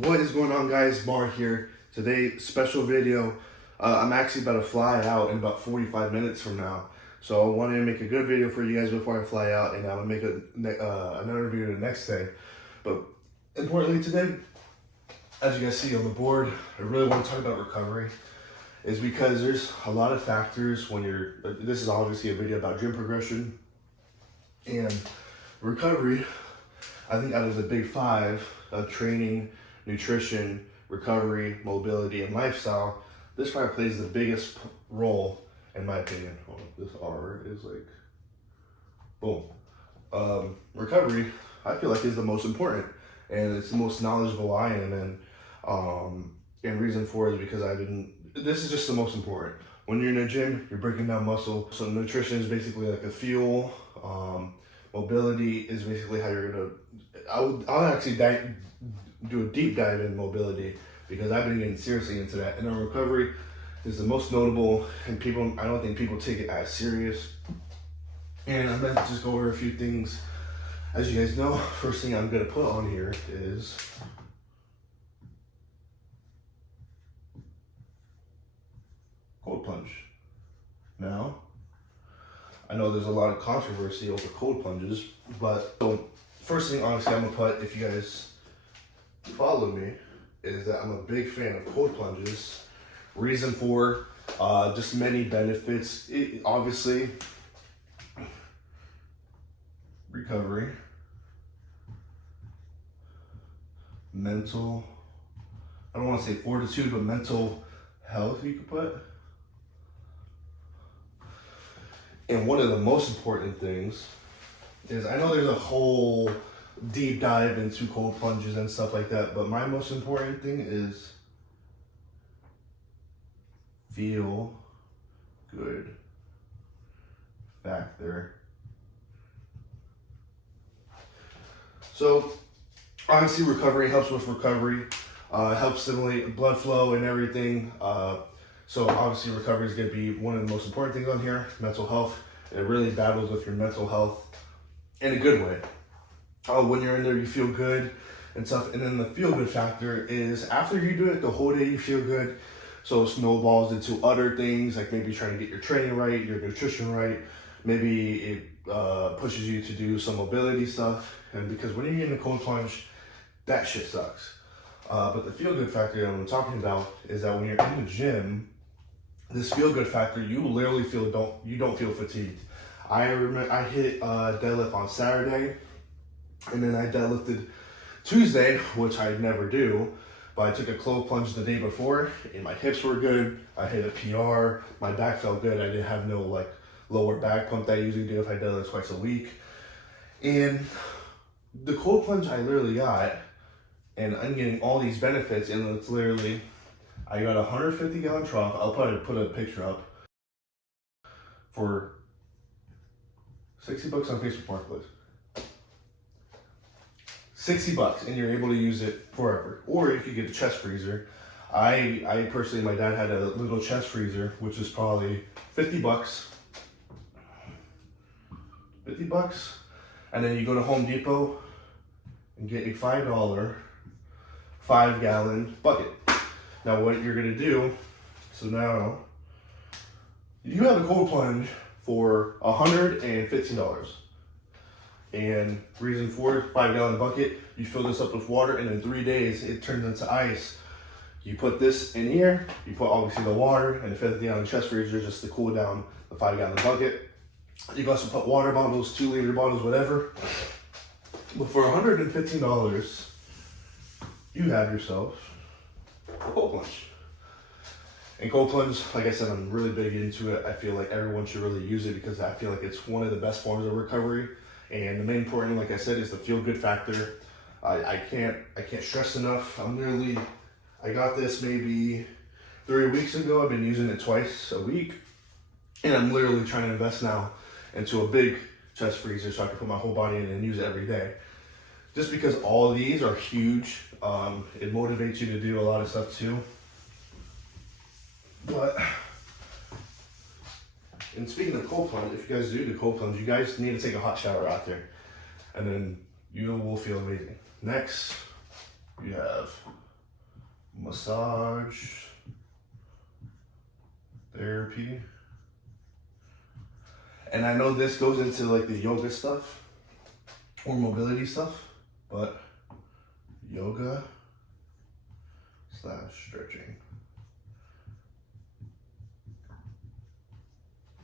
What is going on, guys? Mark here. Today, special video. I'm actually about to fly out in about 45 minutes from now. So I wanted to make a good video for you guys before I fly out, and I'm going to make another video the next day. But importantly today, as you guys see on the board, I really want to talk about recovery. Is because there's a lot of factors when you're, this is obviously a video about gym progression and recovery. I think out of the big five of training, nutrition, recovery, mobility, and lifestyle, this probably plays the biggest role in my opinion. Oh, this R is like, boom. Recovery, I feel like is the most important, and it's the most knowledgeable I am, and reason for it is because this is just the most important. When you're in a gym, you're breaking down muscle. So nutrition is basically like a fuel. Mobility is basically how you're gonna, I'll actually do a deep dive in mobility because I've been getting seriously into that. And then recovery is the most notable, and I don't think people take it as serious. And I'm going to just go over a few things. As you guys know, first thing I'm gonna put on here is cold plunge. Now, I know there's a lot of controversy over cold plunges, but so first thing honestly I'm gonna put, if you guys follow me, is that I'm a big fan of cold plunges. Reason for just many benefits. Obviously, recovery, mental, I don't want to say fortitude, but mental health you could put. And one of the most important things is, I know there's a whole deep dive into cold plunges and stuff like that, but my most important thing is feel good factor. So obviously recovery helps with recovery, helps stimulate blood flow and everything. So obviously recovery is going to be one of the most important things on here. Mental health, it really battles with your mental health in a good way. When you're in there, you feel good and stuff. And then the feel good factor is after you do it, the whole day you feel good. So it snowballs into other things, like maybe trying to get your training right, your nutrition right. Maybe it pushes you to do some mobility stuff. And because when you're in a cold plunge, that shit sucks. But the feel good factor that I'm talking about is that when you're in the gym, this feel good factor, you literally don't feel fatigued. I remember I hit deadlift on Saturday, and then I deadlifted Tuesday, which I never do, but I took a cold plunge the day before, and my hips were good. I hit a PR. My back felt good. I didn't have no like lower back pump that I usually do if I deadlift twice a week. And the cold plunge I literally got, and I'm getting all these benefits, and it's literally, I got a 150-gallon trough. I'll probably put a picture up for $60 on Facebook Marketplace. $60, and you're able to use it forever. Or if you get a chest freezer, I personally, my dad had a little chest freezer, which is probably $50. $50, and then you go to Home Depot and get a $5 5-gallon bucket. Now what you're gonna do, so now you have a cold plunge for $115. And reason for it, 5-gallon bucket, you fill this up with water, and in 3 days it turns into ice. You put this in here, you put obviously the water and the 50-gallon chest freezer just to cool down the 5-gallon bucket. You can also put water bottles, 2-liter bottles, whatever. But for $115, you have yourself a cold plunge. And cold plunge, like I said, I'm really big into it. I feel like everyone should really use it because I feel like it's one of the best forms of recovery. And the main important, like I said, is the feel good factor. I can't stress enough. I got this maybe 3 weeks ago. I've been using it twice a week. And I'm literally trying to invest now into a big chest freezer so I can put my whole body in and use it every day. Just because all of these are huge, it motivates you to do a lot of stuff too. But, and speaking of cold plunge, if you guys do cold plunge, you guys need to take a hot shower out there, and then you will feel amazing. Next, you have massage therapy. And I know this goes into like the yoga stuff or mobility stuff, but yoga / stretching.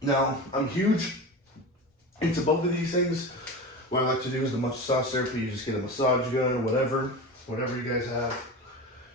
Now, I'm huge into both of these things. What I like to do is the massage therapy. You just get a massage gun, whatever you guys have.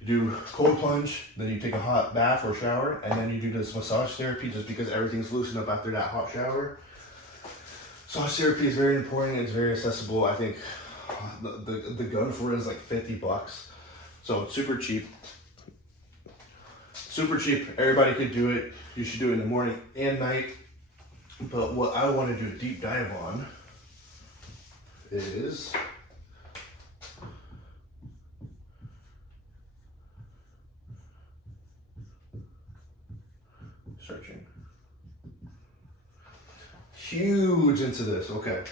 You do cold plunge, then you take a hot bath or shower, and then you do this massage therapy just because everything's loosened up after that hot shower. Massage therapy is very important. It's very accessible. I think the gun for it is like $50. So it's super cheap. Super cheap. Everybody could do it. You should do it in the morning and night. But what I want to do a deep dive on is stretching. Huge into this. Okay.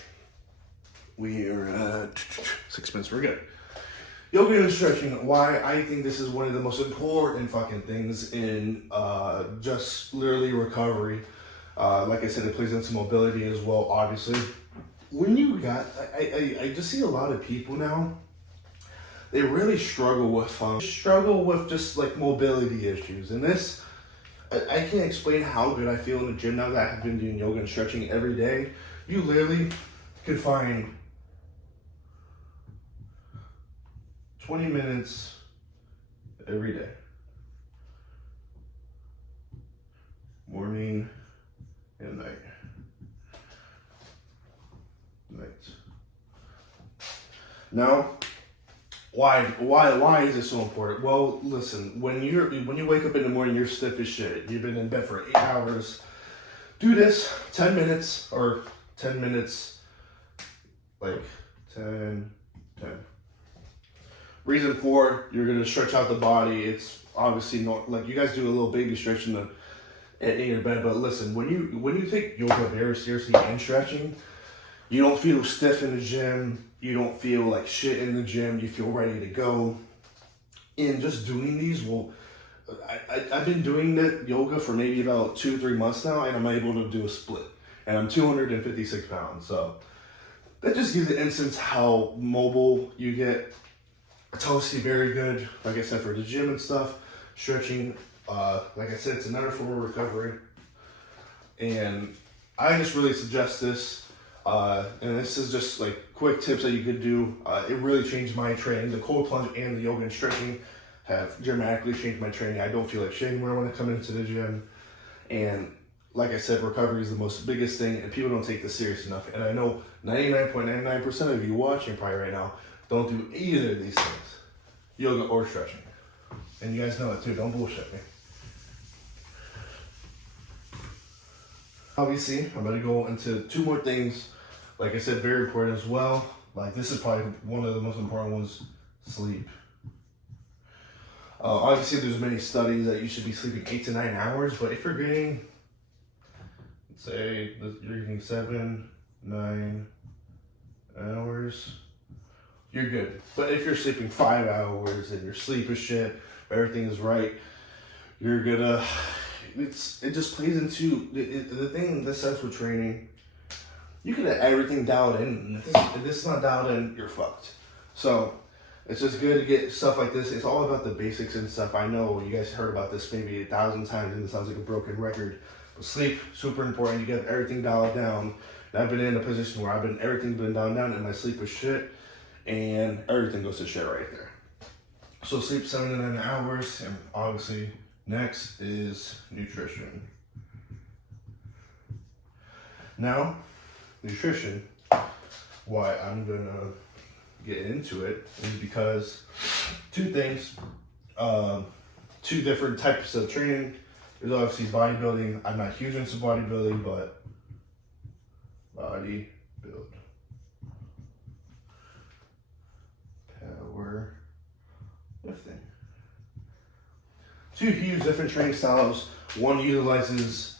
We are at 6 minutes. We're good. Yoga and stretching. Why I think this is one of the most important fucking things in just literally recovery. Like I said, it plays into mobility as well, obviously. When you got, I just see a lot of people now, they really struggle with just like mobility issues. And this, I can't explain how good I feel in the gym now that I've been doing yoga and stretching every day. You literally could find 20 minutes every day. Morning and night. Now, why is this so important? Well, listen, when you wake up in the morning, you're stiff as shit. You've been in bed for 8 hours. Do this 10 minutes or 10 minutes, like 10. Reason for, you're gonna stretch out the body. It's obviously not like you guys do a little baby stretch in your bed, but listen, when you take yoga very seriously and stretching, you don't feel stiff in the gym. You don't feel like shit in the gym. You feel ready to go. And just doing these will, I've been doing that yoga for maybe about 2-3 months now, and I'm able to do a split. And I'm 256 pounds. So that just gives the instance how mobile you get. Toasty, very good. Like I said, for the gym and stuff. Stretching, like I said, it's another form of recovery. And I just really suggest this. And this is just like quick tips that you could do. It really changed my training. The cold plunge and the yoga and stretching have dramatically changed my training. I don't feel like shit anymore when I come into the gym. And like I said, recovery is the most biggest thing, and people don't take this serious enough. And I know 99.99% of you watching probably right now don't do either of these things, yoga or stretching. And you guys know it too. Don't bullshit me. Obviously, I'm going to go into 2 more things. Like I said, very important as well. Like this is probably one of the most important ones, sleep. Obviously, there's many studies that you should be sleeping 8 to 9 hours, but if you're getting, let's say you're getting 7, 9 hours, you're good. But if you're sleeping 5 hours and your sleep is shit, everything is right, you're gonna, it just plays into, the thing in this sense with training, you can have everything dialed in, and if this is not dialed in, you're fucked. So, it's just good to get stuff like this. It's all about the basics and stuff. I know you guys heard about this maybe 1,000 times and it sounds like a broken record. But sleep, super important. You get everything dialed down. And I've been in a position where everything's been dialed down and my sleep is shit. And everything goes to shit right there. So sleep 7 to 9 hours. And obviously, next is nutrition. Now, nutrition, why I'm gonna get into it is because 2 things, 2 different types of training. There's obviously bodybuilding. I'm not huge into bodybuilding, but bodybuild, power lifting. 2 huge different training styles. One utilizes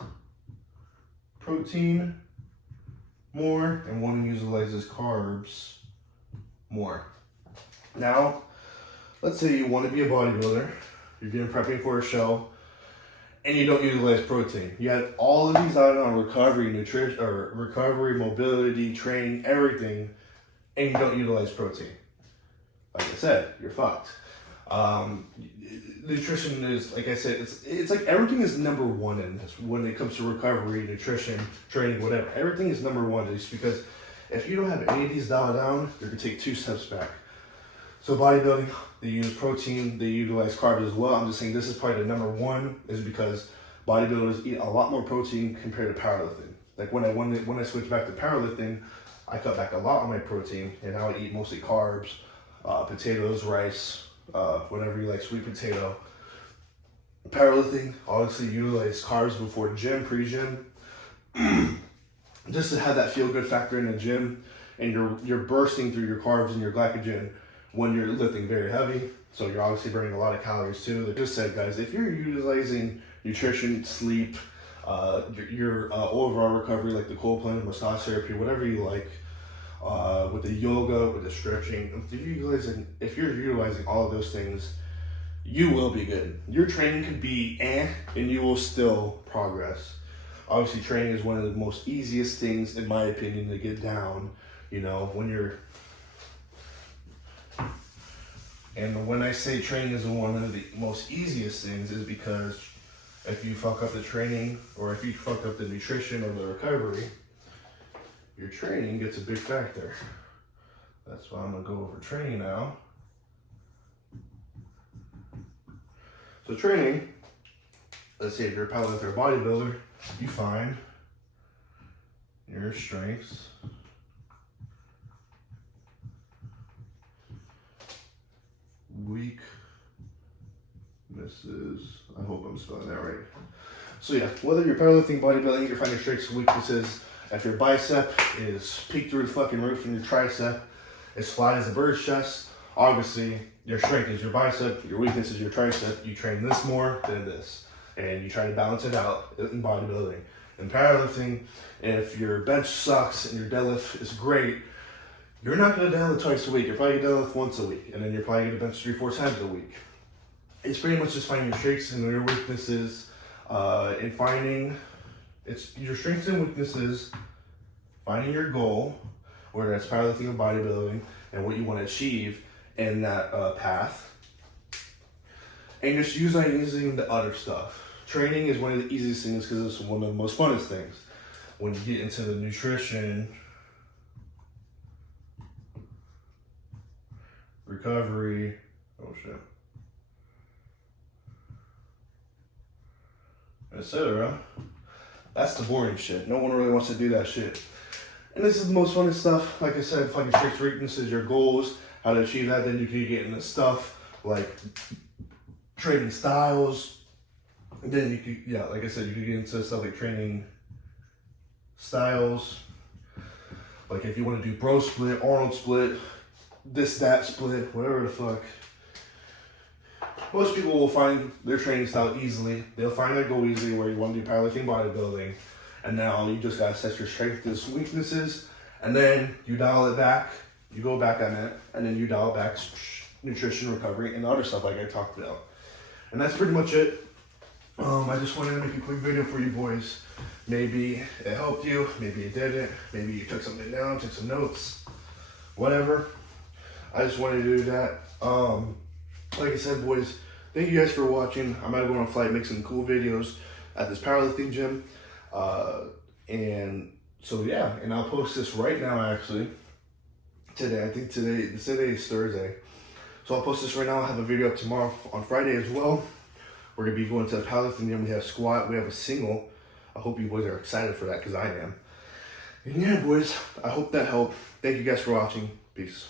protein more, and one utilizes carbs more. Now, let's say you want to be a bodybuilder you're getting prepping for a show, and you don't utilize protein. You have all of these out on recovery, nutrition, or recovery, mobility, training, everything, and you don't utilize protein. Like I said, you're fucked. Nutrition is, like I said, it's like everything is number one in this when it comes to recovery, nutrition, training, whatever. Everything is number one, just because if you don't have any of these dialed down, you're gonna take 2 steps back. So bodybuilding, they use protein, they utilize carbs as well. I'm just saying this is probably the number one, is because bodybuilders eat a lot more protein compared to powerlifting. Like when I switched back to powerlifting, I cut back a lot on my protein, and now I eat mostly carbs, potatoes, rice, whatever you like, sweet potato. Powerlifting, obviously utilize carbs before gym, pre-gym, just to have that feel-good factor in the gym, and you're bursting through your carbs and your glycogen when you're lifting very heavy. So you're obviously burning a lot of calories too. Like I just said, guys, if you're utilizing nutrition, sleep, your overall recovery, like the cold plunge, massage therapy, whatever you like, with the yoga, with the stretching, if you're utilizing all of those things, you will be good. Your training could be and you will still progress. Obviously, training is one of the most easiest things, in my opinion, to get down. You know, when I say training is one of the most easiest things, is because if you fuck up the training, or if you fuck up the nutrition or the recovery, your training gets a big factor. That's why I'm gonna go over training now. So training, let's say if you're a powerlifter or bodybuilder, you find your strengths, weaknesses. I hope I'm spelling that right. So yeah, whether you're powerlifting, bodybuilding, you're finding strengths and weaknesses. If your bicep is peaked through the fucking roof and your tricep is flat as a bird's chest, obviously your strength is your bicep, your weakness is your tricep. You train this more than this, and you try to balance it out in bodybuilding. In powerlifting, if your bench sucks and your deadlift is great, you're not going to deadlift twice a week. You're probably going to deadlift once a week, and then you're probably going to bench 3-4 times a week. It's pretty much just finding your strengths and your weaknesses, and finding your strengths and weaknesses, finding your goal, whether that's powerlifting or bodybuilding, and what you want to achieve in that path, and just using the other stuff. Training is one of the easiest things because it's one of the most funnest things. When you get into the nutrition, recovery, etc. That's the boring shit. No one really wants to do that shit. And this is the most fun stuff. Like I said, finding strengths, weaknesses, your goals, how to achieve that. Then you can get into stuff like training styles. And then you could, yeah, like I said, you could get into stuff like training styles. Like if you want to do bro split, Arnold split, this, that split, whatever the fuck. Most people will find their training style easily. They'll find their goal easily, where you want to do powerlifting, bodybuilding. And now you just gotta set your strengths and weaknesses, and then you dial it back, you go back on it, and then you dial back nutrition, recovery, and other stuff like I talked about. And that's pretty much it. I just wanted to make a quick video for you boys. Maybe it helped you, maybe it didn't, maybe you took something down, took some notes, whatever. I just wanted to do that. Like I said, boys, thank you guys for watching. I'm gonna go on a flight, make some cool videos at this powerlifting gym. And so yeah, and I'll post this right now actually. Today, I think today is Thursday. So I'll post this right now. I'll have a video up tomorrow on Friday as well. We're gonna be going to the powerlifting gym. We have squat, we have a single. I hope you boys are excited for that, because I am. And yeah, boys, I hope that helped. Thank you guys for watching. Peace.